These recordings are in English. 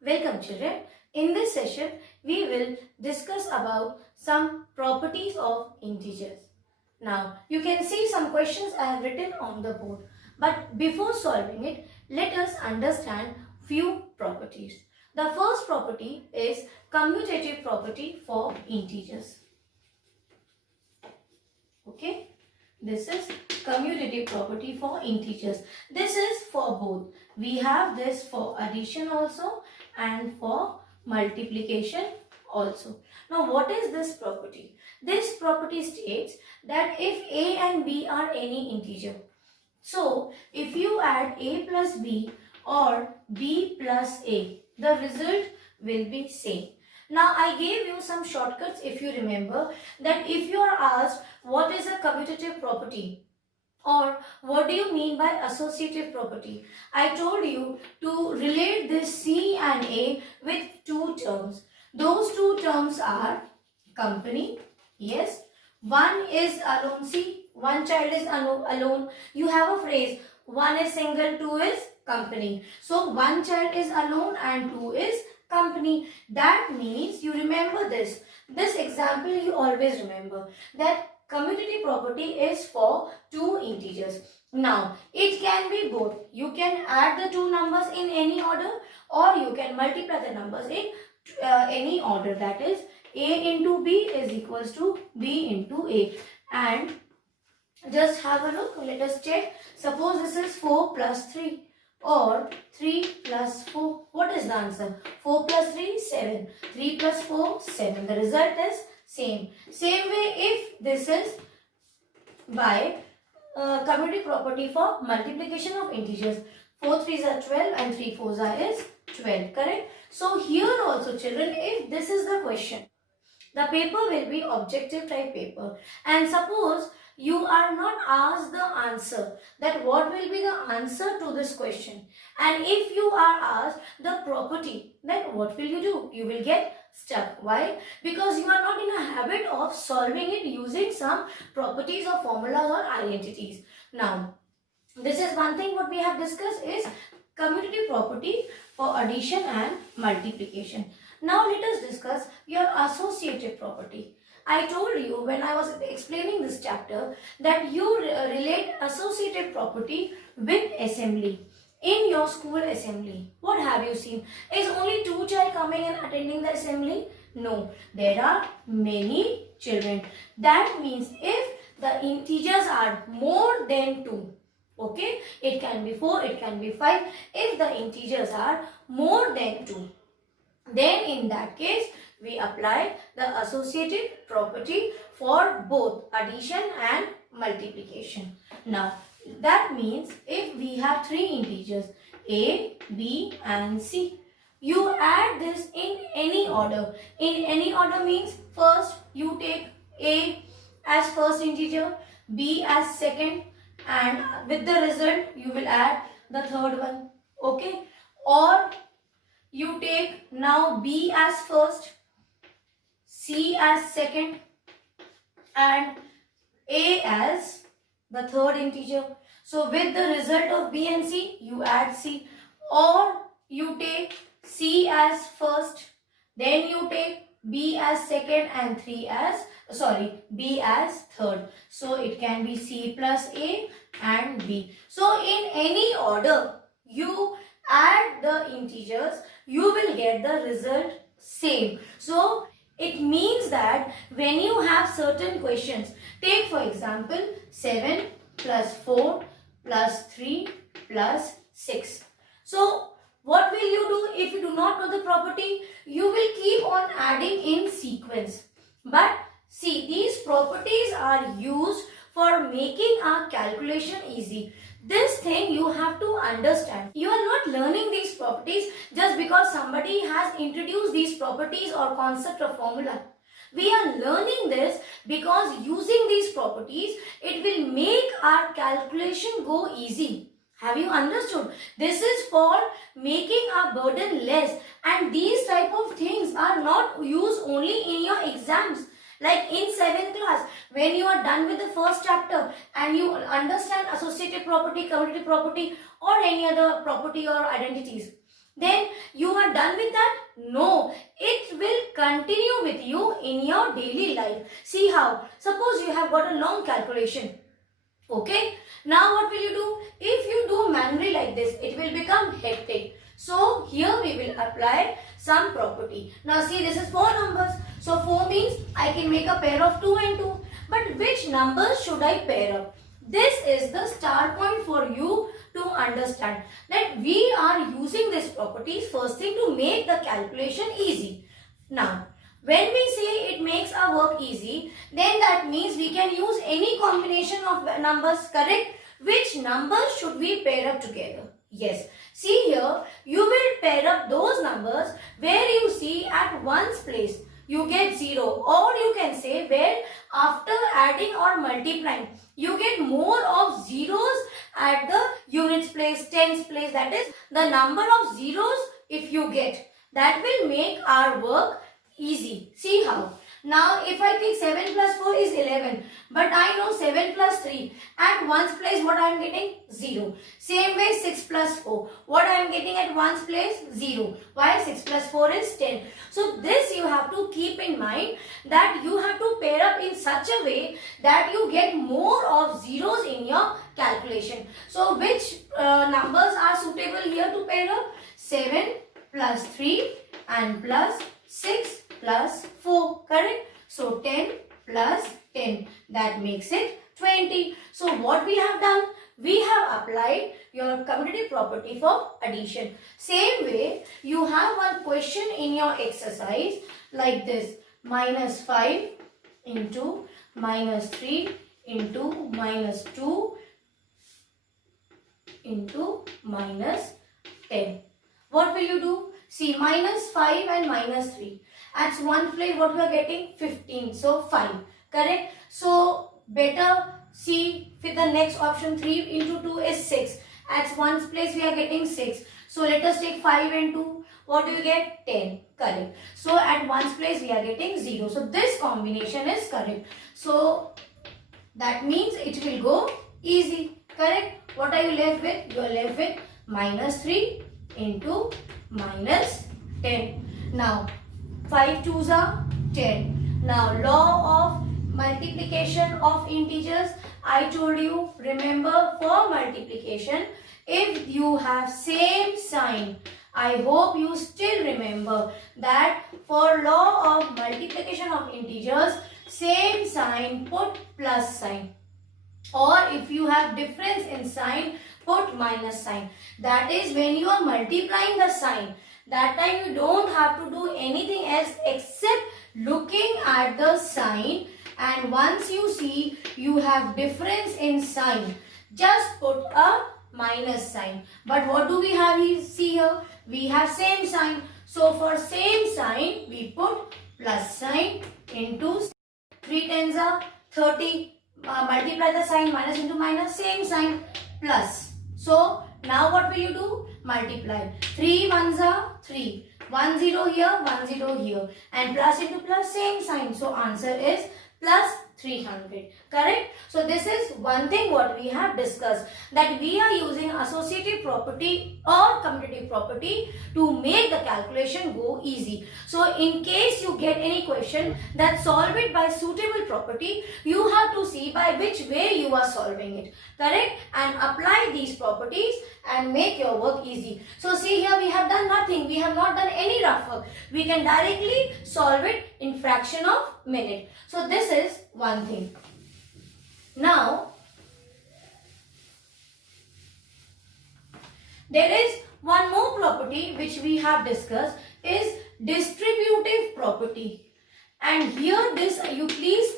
Welcome children. In this session, we will discuss about some properties of integers. Now, you can see some questions I have written on the board. But before solving it, let us understand few properties. The first property is commutative property for integers. Okay. This is commutative property for integers. This is for both. We have this for addition also and for multiplication also. Now what is this property? This property states that if a and b are any integer, so if you add a plus b or b plus a, the result will be same. Now I gave you some shortcuts if you remember, that if you are asked what is a commutative property or what do you mean by associative property, I told you to relate this C and A with two terms. Those two terms are company, yes, one is alone. See, one child is alone. You have a phrase, one is single, two is company. So one child is alone and two is company. That means you remember this. This example you always remember, that commutative property is for two integers. Now, it can be both. You can add the two numbers in any order or you can multiply the numbers in any order. That is, a into b is equals to b into a. And just have a look. Let us check. Suppose this is 4 plus 3 or 3 plus 4. What is the answer? 4 plus 3, 7. 3 plus 4, 7. The result is same. Same way if this is by commutative property for multiplication of integers. 4 3s are 12 and 3 4s are is 12. Correct? So here also children, if this is the question, the paper will be objective type paper. And suppose you are not asked the answer, that what will be the answer to this question, and if you are asked the property, then what will you do? You will get stuck. Why? Because you are not in a habit of solving it using some properties or formulas or identities. Now, this is one thing what we have discussed is commutative property for addition and multiplication. Now let us discuss your associative property. I told you when I was explaining this chapter that you relate associative property with assembly. In your school assembly, what have you seen? Is only two children coming and attending the assembly? No, there are many children. That means if the integers are more than 2, okay, it can be 4, it can be 5. If the integers are more than 2, then in that case we apply the associative property for both addition and multiplication. Now that means if we have three integers a, b and c, you add this in any order. In any order means first you take a as first integer, b as second, and with the result you will add the third one. Okay, or you take now b as first, c as second and a as the third integer. So with the result of b and c you add c, or you take c as first, then you take b as second and b as third. So it can be c plus a and b. So in any order you add the integers, you will get the result same. So it means that when you have certain questions, take for example 7 plus 4 plus 3 plus 6. So what will you do if you do not know the property? You will keep on adding in sequence. But see, these properties are used for making our calculation easy. This thing you have to understand. You are not learning these properties just because somebody has introduced these properties or concept or formula. We are learning this because using these properties, it will make our calculation go easy. Have you understood? This is for making our burden less, and these type of things are not used only in your exams. Like in 7th class, when you are done with the first chapter and you understand associative property, commutative property or any other property or identities, then you are done with with you in your daily life. See how? Suppose you have got a long calculation. Okay. Now what will you do? If you do manually like this, it will become hectic. So here we will apply some property. Now see, this is 4 numbers. So 4 means I can make a pair of 2 and 2. But which numbers should I pair up? This is the start point for you to understand that we are using these properties first thing to make the calculation easy. Now, when we say it makes our work easy, then that means we can use any combination of numbers, correct? Which numbers should we pair up together? Yes. See here, you will pair up those numbers where you see at ones place you get 0, or you can say where after adding or multiplying you get more of zeros at the units place, tens place, that is the number of zeros if you get. That will make our work easy. See how? Now if I take 7 plus 4 is 11, but I know 7 plus 3 at ones place what I am getting? 0. Same way 6 plus 4, what I am getting at ones place? 0. Why? 6 plus 4 is 10. So this you have to keep in mind that you have to pair up in such a way that you get more of zeros in your calculation. So which numbers are suitable here to pair up? 7 plus 3 and plus 6 plus 4, correct? So 10 plus 10, that makes it 20. So what we have done? We have applied your commutative property for addition. Same way, you have one question in your exercise like this. Minus 5 into minus 3 into minus 2 into minus 10. What will you do? See, minus 5 and minus 3. At one place what we are getting? 15. So 5. Correct? So better see with the next option 3 into 2 is 6. At one place we are getting 6. So let us take 5 and 2. What do you get? 10. Correct. So at one's place we are getting 0. So this combination is correct. So that means it will go easy. Correct? What are you left with? You are left with minus 3 into minus 10. Now 5 2s are 10. Now law of multiplication of integers. I told you, remember, for multiplication, if you have same sign, I hope you still remember that for law of multiplication of integers, same sign, put plus sign. Or if you have difference in sign, put minus sign. That is when you are multiplying the sign. That time you don't have to do anything else except looking at the sign, and once you see you have difference in sign, just put a minus sign. But what do we have here? See here, we have same sign. So for same sign we put plus sign into 3 tens are 30. Multiply the sign, minus into minus, same sign, plus. So now what will you do? Multiply. 3 ones are 3. 1 0 here, 1 0 here. And plus into plus, same sign. So answer is plus 300. Correct? So this is one thing what we have discussed, that we are using associative property or commutative property to make the calculation go easy. So in case you get any question that solve it by suitable property, you have to see by which way you are solving it. Correct? And apply these properties and make your work easy. So see here, we have done nothing. We have not done any rough work. We can directly solve it in fraction of minute. So this is one thing. Now, there is one more property which we have discussed, is distributive property. And here this, you please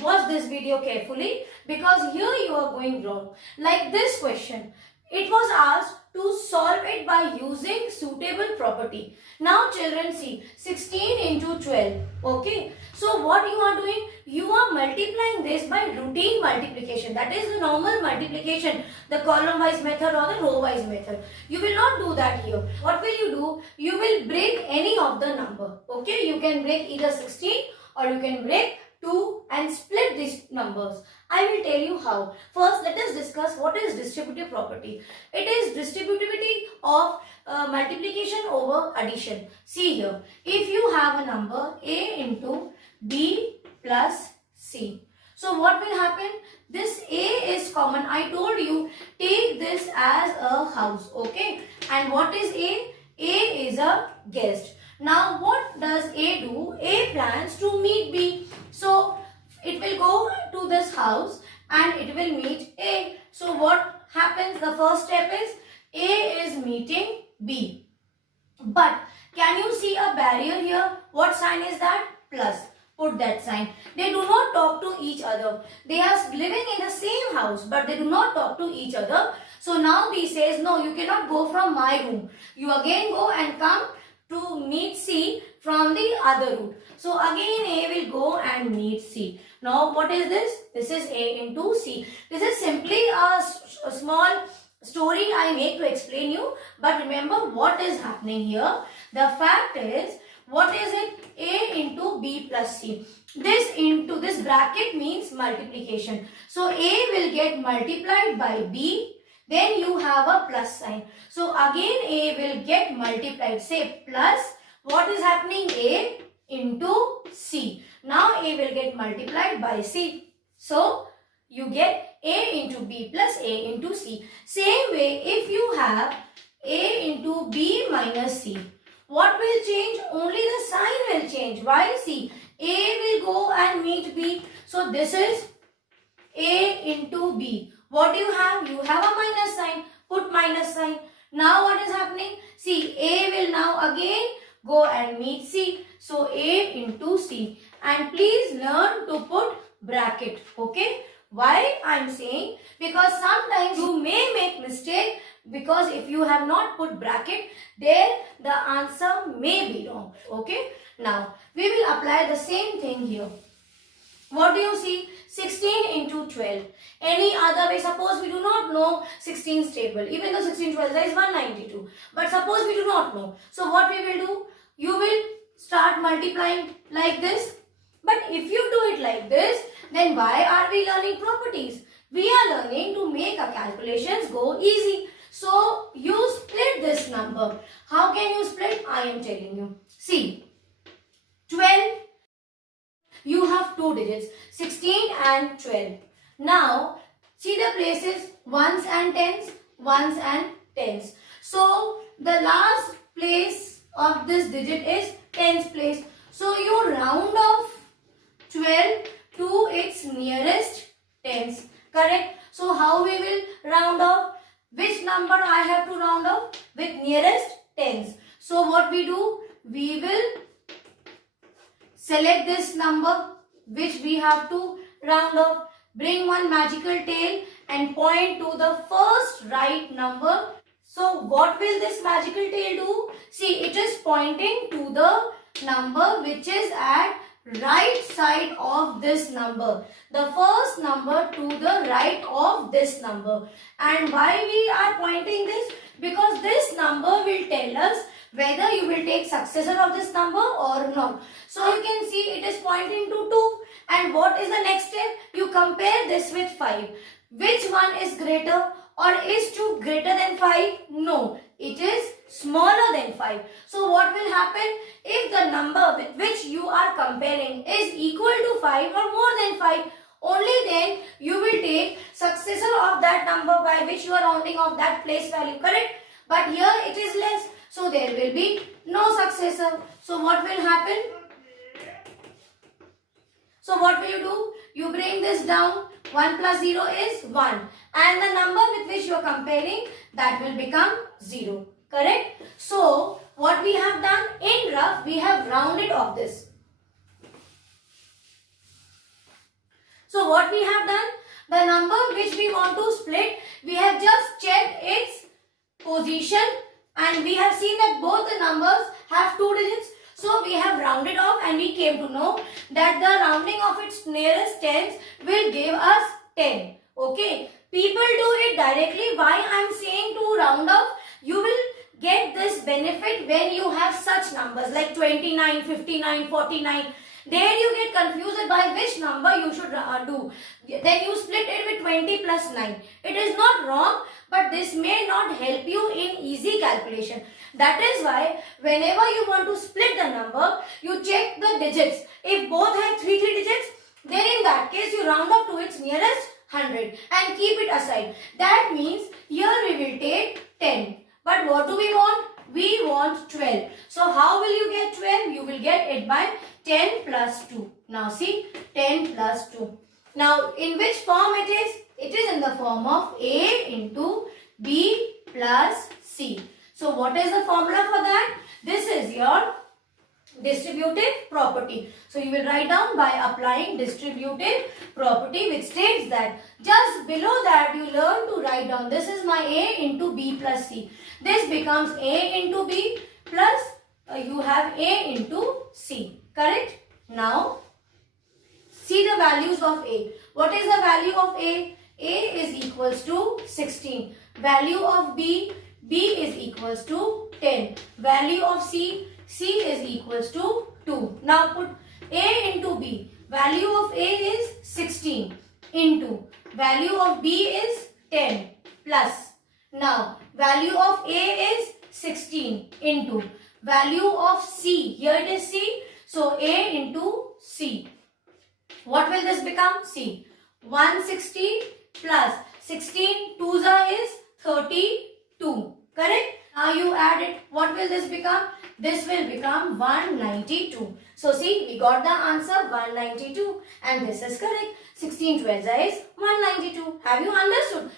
watch this video carefully, because here you are going wrong. Like this question, it was asked to solve it by using suitable property. Now children, see, 16 into 12. Okay. So what you are doing? You are multiplying this by routine multiplication. That is the normal multiplication, the column wise method or the row wise method. You will not do that here. What will you do? You will break any of the number. Okay. You can break either 16 or you can break 2 and split these numbers. I will tell you how. First, let us discuss what is distributive property. It is distributivity of multiplication over addition. See here, if you have a number a into b plus c. So what will happen? This a is common. I told you, take this as a house, okay? And what is a? A is a guest. Now what does A do? A plans to meet B. So it will go to this house and it will meet A. So what happens? The first step is A is meeting B. But can you see a barrier here? What sign is that? Plus. Put that sign. They do not talk to each other. They are living in the same house but they do not talk to each other. So now B says, no, you cannot go from my room. You again go and come to meet C from the other route. So again A will go and meet C. Now what is this? This is A into C. This is simply a small story I make to explain you. But remember what is happening here. The fact is, what is it? A into B plus C. This bracket means multiplication. So A will get multiplied by B. Then you have a plus sign. So again A will get multiplied. Say plus, what is happening? A into C. Now A will get multiplied by C. So you get A into B plus A into C. Same way, if you have A into B minus C, what will change? Only the sign will change. Why? See, A will go and meet B. So this is A into B. What do you have? You have a minus sign. Put minus sign. Now what is happening? See, A will now again go and meet C. So A into C. And please learn to put bracket. Okay? Why I am saying? Because sometimes you may make mistake, because if you have not put bracket, there the answer may be wrong. Okay? Now we will apply the same thing here. What do you see? 16 into 12. Any other way, suppose we do not know 16's table. Even though 16 12 is 192. But suppose we do not know. So what we will do? You will start multiplying like this. But if you do it like this, then why are we learning properties? We are learning to make our calculations go easy. So you split this number. How can you split? I am telling you. See, 12. You have two digits, 16 and 12. Now, see the places, ones and tens. So, the last place of this digit is tens place. So, you round off 12 to its nearest tens. Correct? So, how we will round off? Which number I have to round off? With nearest tens. So, what we do? We will select this number which we have to round off. Bring one magical tail and point to the first right number. So what will this magical tail do? See, it is pointing to the number which is at right side of this number. The first number to the right of this number. And why we are pointing this? Because this number will tell us whether you will take successor of this number or not. So you can see it is pointing to 2. And what is the next step? You compare this with 5. Which one is greater? Or is 2 greater than 5? No, it is smaller than 5. So what will happen? If the number with which you are comparing is equal to 5 or more than 5, only then you will take successor of that number by which you are rounding off that place value. Correct? But here it is less. So there will be no successor. So what will happen? So what will you do? You bring this down. 1 plus 0 is 1. And the number with which you are comparing, that will become 0. Correct? So what we have done in rough, we have rounded off this. So what we have done? The number which we want to split, we have just checked its position. And we have seen that both the numbers have 2 digits. So we have rounded off and we came to know that the rounding of its nearest tens will give us 10. Okay. People do it directly. Why I am saying to round off? You will get this benefit when you have such numbers like 29, 59, 49. There you get confused by which number you should do. Then you split it with 20 plus 9. It is not wrong, but this may not help you in easy calculation. That is why whenever you want to split the number, you check the digits. If both have 3 digits, then in that case you round up to its nearest 100 and keep it aside. That means here we will take 10. But what do we want? We want 12. So how will you get 12? You will get it by 10 plus 2. Now see, 10 plus 2. Now in which form it is? It is in the form of A into B plus C. So what is the formula for that? This is your distributive property. So you will write down by applying distributive property, which states that just below that you learn to write down this is my A into B plus C. This becomes A into B plus you have A into C. Correct? Now see the values of A. What is the value of A? A is equals to 16. Value of B, B is equals to 10. Value of C, C is equals to 2. Now put A into B. Value of A is 16 into value of B is 10 plus. Now value of A is 16 into value of C. Here it is C. So A into C. What will this become? C. 160 plus 16 2s is 32. Correct? Now you add it. What will this become? This will become 192. So see, we got the answer 192 and this is correct. 16 12s is 192. Have you understood?